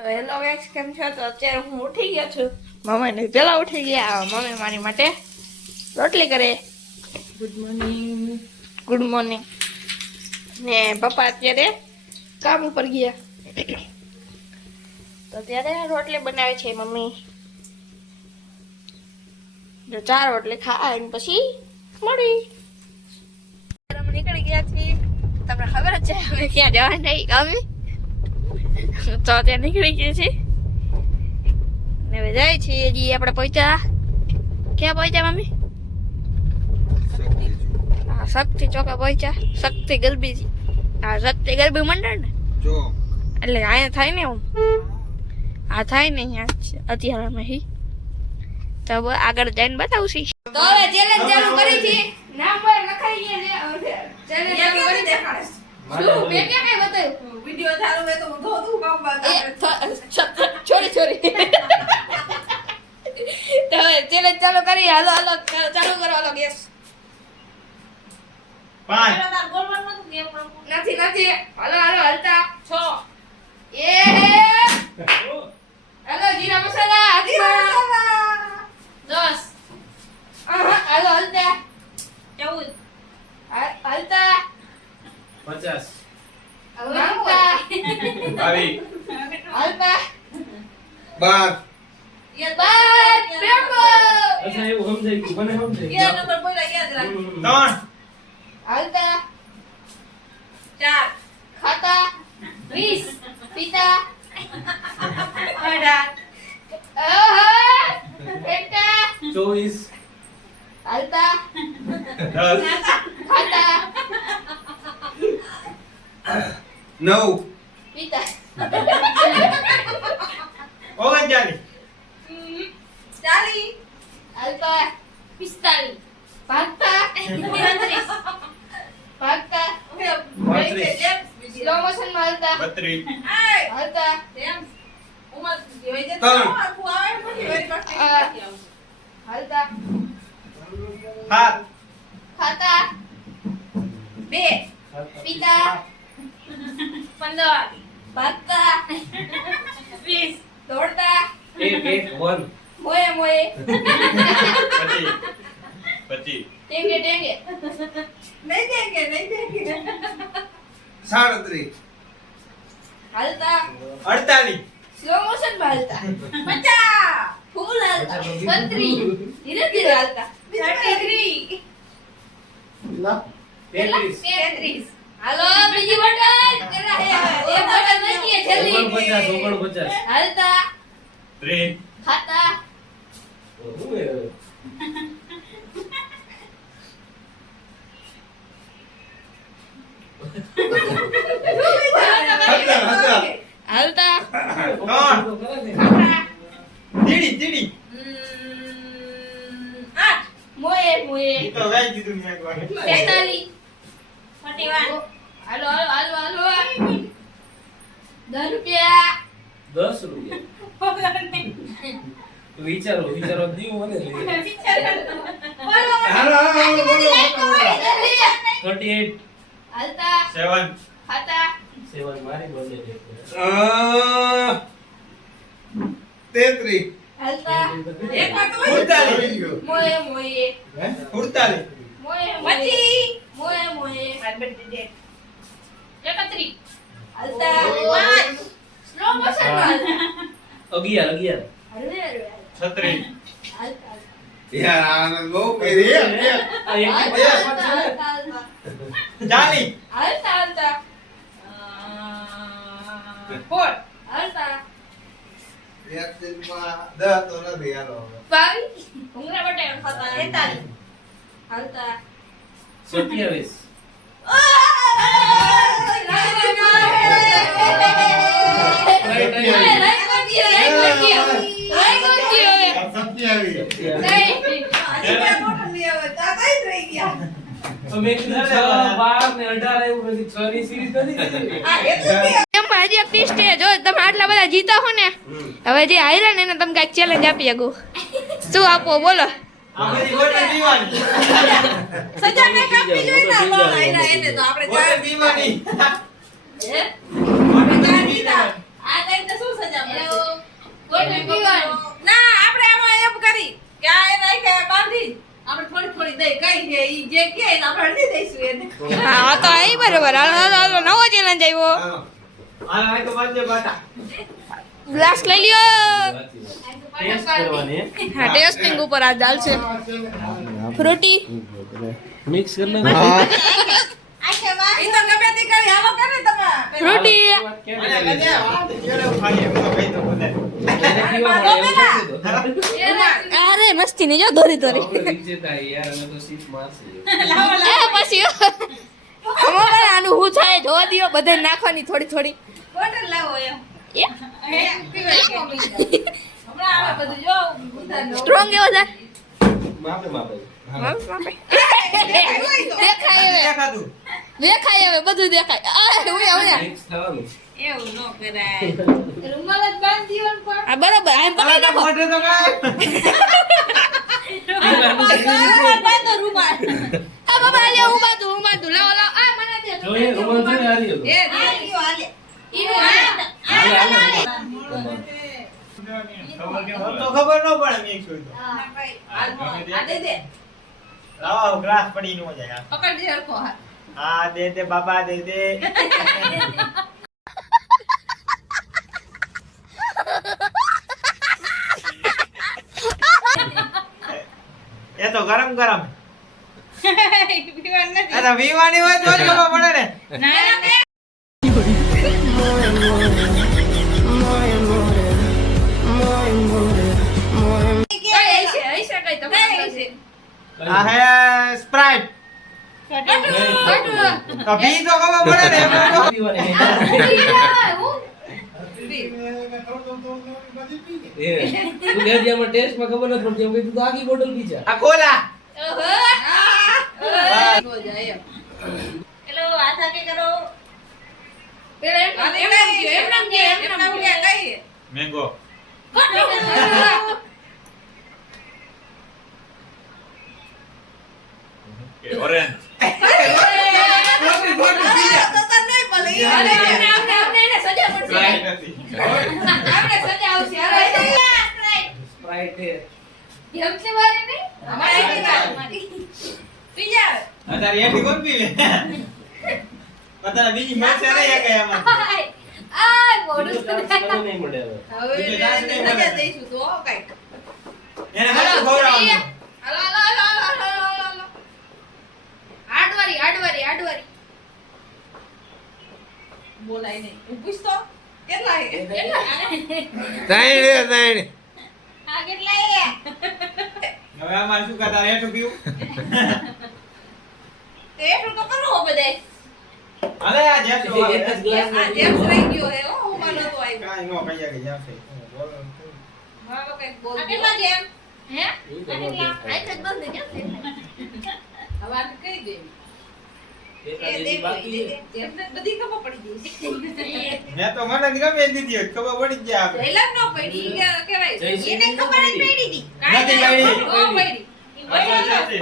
તો hello guys, કેમ છો? તો અત્યારે હું ઉઠી ગયો છું. મમ્મી પેલા ઉઠી ગયા. મમ્મી મારી માટે રોટલી કરે. Good morning. Good morning. ને પપ્પા અત્યારે કામ ઉપર ગયા. તો અત્યારે રોટલી બનાવે છે મમ્મી. જો 4 રોટલી ખાઈને પછી મળી. અમે નીકળી ગયા છીએ. તમને ખબર જ છે અમે ક્યાં જવા નહીં કામે. તો ત્યાં નીકળી ગયા છે ને હવે જાય છે. હજી આપણે પહોંચ્યા. ક્યાં પહોંચ્યા મમ્મી? હા, શક્તિ ચોકા પહોંચ્યા. શક્તિ ગરબી. હા, શક્તિ ગરબી મંડળ ને એટલે અહીંયા થાય ને. હું આ થાય ને અહીંયા અત્યારે અમે તો આગળ જઈને બતાવું છું. તો હવે ચેલેન્જ ચાલુ કરી છે. નામ પર લખાઈ ગયા છે. ચેલેન્જ ચાલુ કરી દેખાડે. શું મેં કે કઈ બતાવ્યું? વિડિયો ચાલુ હે તો હું ધોતું કામ છોરી તો હવે ચેલેન્જ ચાલુ કરી. હાલો હાલો ચાલુ કરો. હાલો ગેસ 5 નથી. હાલો હાલો હલતા 6 હાલો જીરા મસાલા હાથમાં 10 હાલો હલતા 14 હલતા 50 હલતા 22 હલતા 12 યે બાત પેપર અચ્છા એવું સમજાય કે મને સમજાય યે નંબર બોલા યાદ રાખ 3 હલતા 4 ખાતા 20 પીતા 18 બેટા 24 હલતા 10 ખાતા 9 પીતા 39 40 હલતા 45 ભાગતા 32 સ્લો મોશન માં હલતા 32 હલતા ઉમર હોય છે આખું આવે પછી હલતા 7 ખાતા 2 પીતા 15 ભાગતા 20 દોડતા 1 મોએ 25 ટેંગે નહીં દેંગે 37 હલતા 48 સ્લો મોશન માં હલતા 50 ફૂલ હલતા 32 ધીરે ધીરે હલતા 33 33 હાલો બીજી બટન કરા હે એક બટન નથી જલ્દી 49 હલતા 3 ખાતા હલતા ખાતા તીડી 8 મોએ ઈ તો ગાઈ દીધું મેં એકવાર 43 41 હાલો 10 રૂપિયા 10 રૂપિયા વિચારો દીવું મને 38 હલતા 7 ખાતા 7 મારી બોલે છે 33 હલતા મોએ 48 મોએ 31 હલતા 5 સ્લો મોશન માં 11 હલવે 36 હલતા યાર આનંદ બહુ કરી આ એક ચાલી હલતા 4 હલતા એક દિનમાં 10 તો નથી હાલો 22 ભૂંગળા બટાકા ખાતા 43 હલતા 27 અમે 6 12 ને 18 એવું નથી 6 ની સીરીઝ નથી એમાં હજી એક ટેસ્ટ છે. જો તમે આટલા બધા જીતા હો ને, હવે જે હાર્યા ને એને તમે કઈક ચેલેન્જ આપી શકો. શું આપો બોલો? આ બધી બોટલ પીવાની સજા મે કાપી જોઈ ના લો આયરા એને તો આપણે બોટલ પીવાની હે બોટલ પીતા આ ટાઈમ તો શું સજા મળે? હા તો એ બરોબર. હાલો, નવો ચેલેન્જ આવ્યો. ગ્લાસ લઈ લ્યો. ટેસ્ટ કરવાની હા, ટેસ્ટિંગ ઉપર આ દાલ છે. ફ્રૂટી મિક્સ કરી ફ્રૂટી અરે મસ્તી ને જો દોરી દોરી પછી આનું હું થાય જોવા દો બધે નાખવાની થોડી થોડી સ્ટ્રોંગ એવો છે દેખાય હવે બધું દેખાય આ બરોબર આમ પકડી નાખો આ બાબા લે ઉભા તું લાવો લાવો આ મને દે જોઈએ રૂમાલ જોઈએ હારી તો ખબર ન પડે મિક્સ હોય તો લાવો ગ્લાસ પડી ન જાય પકડ દે હરખો હાથ હા દે દે બાબા દે દે એ તો ગરમ ગરમ પીવાનું નથી અરે વીવાની હોય તો જ ખબર પડે ને ના ના આ હે સ્પ્રાઇટ તો પી તો ખબર પડે ને એમ ટેસ્ટ માં ખબર નથી પડતી એમ કીધું તો આખી બોટલ પી જા આ કોલા હેલો આથા કે કરો મેંગો ઓરેન્જ સ્પ્રાઇટ હે અત્યારે એથી કોણ પીવે પતા બીજી મળશે ને એક એમાં નહીં મળે હવે એને મને ખવડાવવાનું બોલાય નહીં હું પૂછતો કેટલા આ કેટલા હવે આમાં શું કરતા હેઠું પીવું તે એટલું તો કરવો બધાય અલે આ જેમ તો એક જ ગ્લાસ આ જેમ રહી ગયો હે હું માનો તો આવ્યો કાઈ નો કહીયા કે જેમ છે મારો કઈક બોલ આ કેટલા જેમ હે એ તો નો આ બંધ કેમ છે હવે આ કહી દે બાકી જેમને બધી ખબર પડી ગઈ મેં તો મને જ ગમે દીધી હોત, ખબર પડી જ જાય આપણે પહેલા ન પડી કે કેવાય જયસિંહ એને ખબર જ પડી હતી નથી પડી.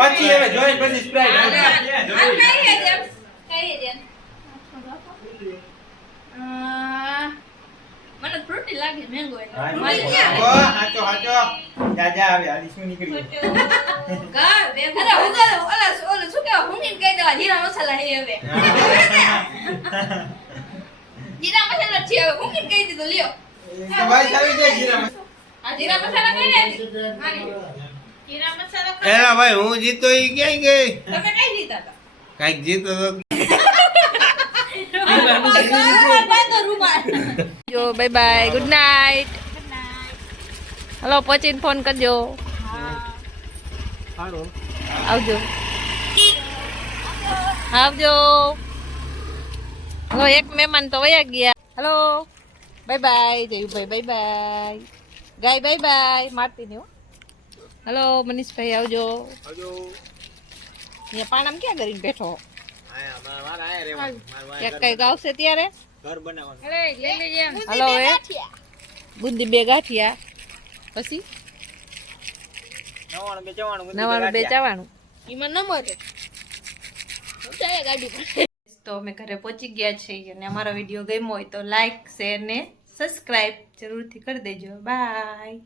પછી હવે જોઈ પછી સ્પ્રાઇટ મને ફ્રૂટી લાગે મેંગો એટલે હાચો હાચો જા જા હવે આલી શું નીકળી અરે ઓલા શું કેવા હુંગીને કહી દેવા જીરા મસાલા હે હવે જીરા મસાલા છે હવે હુંગીને કહી દીધું લ્યો તો ભાઈ આવી જાય જીરા આ જીરા મસાલા કઈ ને જીરા મસાલા એલા ભાઈ હું જીતો ઈ ક્યાં ગઈ તમે કઈ દીધા હતા કાઈક જીતો તો જો bye bye good night hello પચીને ફોન કરજો આવજો આવજો હલો એક મહેમાન તો વયા ગયા hello bye bye Jayubhai bye bye ગાય બાય બાય મારતી ને હલો મનીષભાઈ આવજો અહીંયા પાણામ ક્યાં કરીને બેઠો ક્યાંક કઈક આવશે ત્યારે ઘર બનાવવાનું હલો હવે બુંદી 2 ગાંઠિયા પછી 99 ચાવાનું એમાં નંબર ગાડી તો અમે ઘરે પહોંચી ગયા છીએ અને અમારો વિડીયો ગમ્યો હોય તો લાઈક શેર ને સબસ્ક્રાઈબ જરૂરથી કરી દેજો બાય